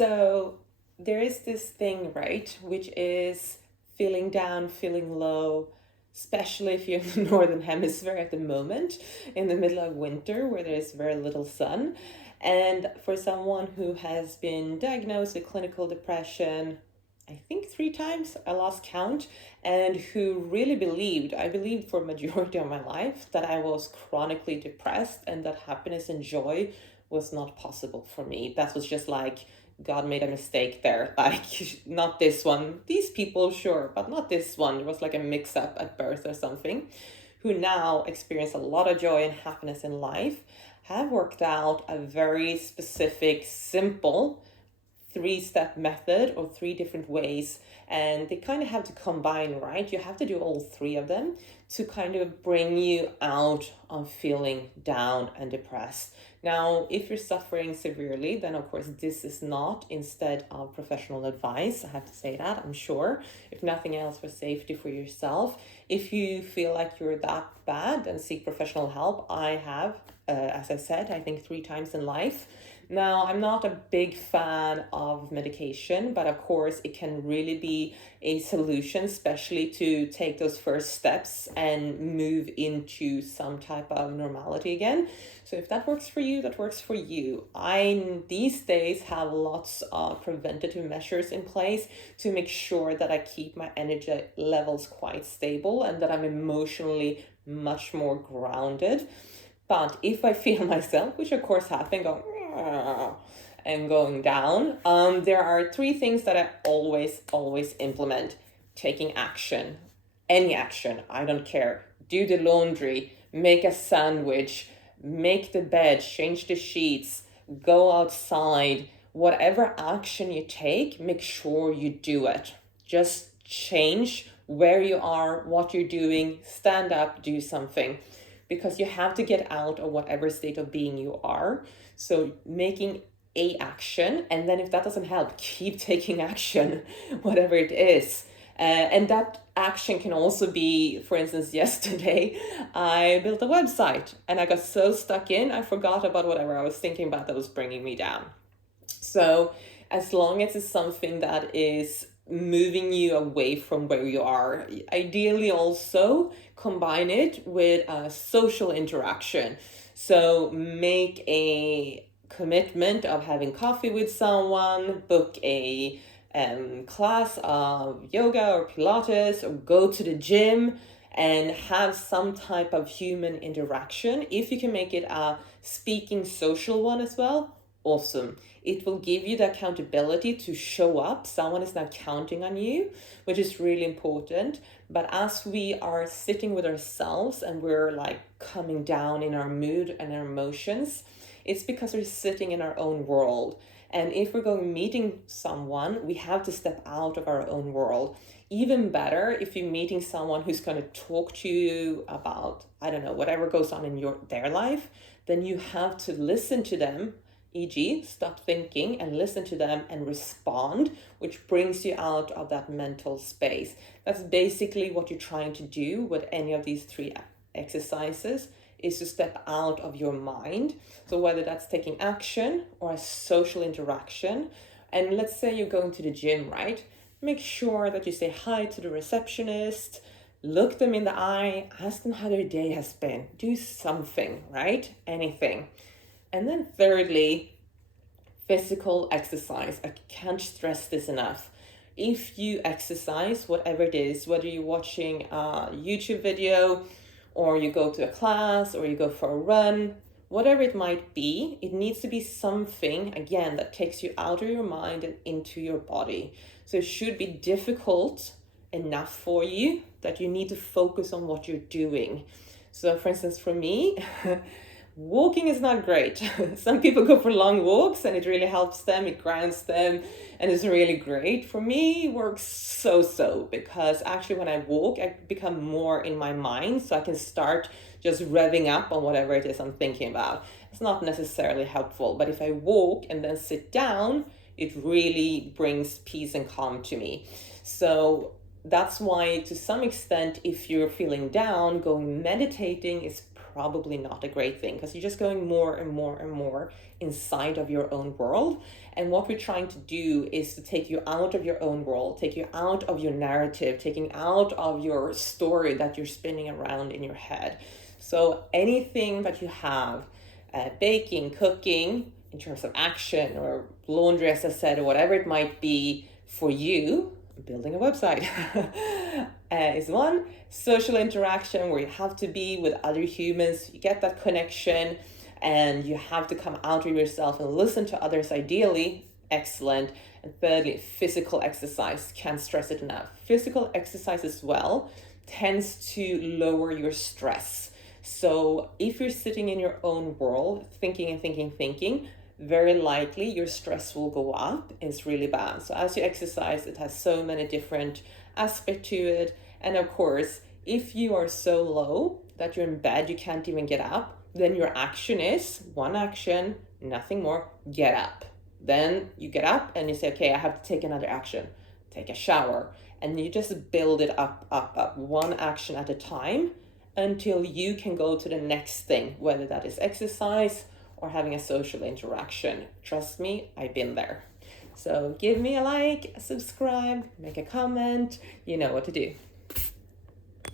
So there is this thing, right, which is feeling down, feeling low, especially if you're in the northern hemisphere at the moment, in the middle of winter where there's very little sun. And for someone who has been diagnosed with clinical depression, I think 3 times, I lost count, and who really believed, I believed for a majority of my life, that I was chronically depressed and that happiness and joy was not possible for me. That was just like God made a mistake there. Like, not this one. These people, sure, but not this one. It was like a mix up at birth or something. Who now experience a lot of joy and happiness in life, have worked out a very specific, simple 3-step method or 3 different ways, and they kind of have to combine, right? You have to do all 3 of them to kind of bring you out of feeling down and depressed. Now, if you're suffering severely, then of course this is not instead of professional advice. I have to say that, I'm sure, if nothing else, for safety for yourself. If you feel like you're that bad, then seek professional help. I have, as I said, I think 3 times in life. Now, I'm not a big fan of medication, but of course it can really be a solution, especially to take those first steps and move into some type of normality again. So if that works for you, that works for you. I, these days, have lots of preventative measures in place to make sure that I keep my energy levels quite stable and that I'm emotionally much more grounded. But if I feel myself, which of course happen, going and going down, there are 3 things that I always implement. Taking action, any action, I don't care. Do the laundry, make a sandwich, make the bed, change the sheets, go outside. Whatever action you take, make sure you do it. Just change where you are, what you're doing, stand up, do something, because you have to get out of whatever state of being you are. So making a action, and then if that doesn't help, keep taking action, whatever it is. And that action can also be, for instance, yesterday, I built a website and I got so stuck in, I forgot about whatever I was thinking about that was bringing me down. So as long as it's something that is moving you away from where you are, ideally also combine it with a social interaction. So make a commitment of having coffee with someone, book a class of yoga or Pilates, or go to the gym and have some type of human interaction. If you can make it a speaking social one as well, awesome. It will give you the accountability to show up. Someone is now counting on you, which is really important. But as we are sitting with ourselves and we're like coming down in our mood and our emotions, it's because we're sitting in our own world. And if we're going meeting someone, we have to step out of our own world. Even better, if you're meeting someone who's going to talk to you about, I don't know, whatever goes on in their life, then you have to listen to them, e.g., stop thinking and listen to them and respond, which brings you out of that mental space. That's basically what you're trying to do with any of these 3 exercises, is to step out of your mind. So whether that's taking action or a social interaction, and let's say you're going to the gym, right? Make sure that you say hi to the receptionist, look them in the eye, ask them how their day has been. Do something, right? Anything. And then thirdly, physical exercise. I can't stress this enough. If you exercise, whatever it is, whether you're watching a YouTube video or you go to a class or you go for a run, whatever it might be, it needs to be something, again, that takes you out of your mind and into your body. So it should be difficult enough for you that you need to focus on what you're doing. So for instance, for me, walking is not great. Some people go for long walks and it really helps them, it grounds them, and it's really great. For me, it works so because actually when I walk, I become more in my mind, so I can start just revving up on whatever it is I'm thinking about. It's not necessarily helpful, but if I walk and then sit down, it really brings peace and calm to me. So that's why, to some extent, if you're feeling down, going meditating is probably not a great thing, because you're just going more and more and more inside of your own world. And what we're trying to do is to take you out of your own world, take you out of your narrative, taking out of your story that you're spinning around in your head. So anything that you have, baking, cooking, in terms of action, or laundry, as I said, or whatever it might be for you, building a website is one. Social interaction, where you have to be with other humans, you get that connection, and you have to come out of yourself and listen to others, ideally. Excellent. And thirdly, physical exercise. Can't stress it enough. Physical exercise as well tends to lower your stress. So if you're sitting in your own world, thinking and thinking, very likely your stress will go up. It's really bad. So as you exercise, it has so many different aspects to it. And of course, if you are so low that you're in bed, you can't even get up, then your action is one action, nothing more, get up. Then you get up and you say, okay, I have to take another action, take a shower. And you just build it up, one action at a time, until you can go to the next thing, whether that is exercise or having a social interaction. Trust me, I've been there. So give me a like, subscribe, make a comment, you know what to do.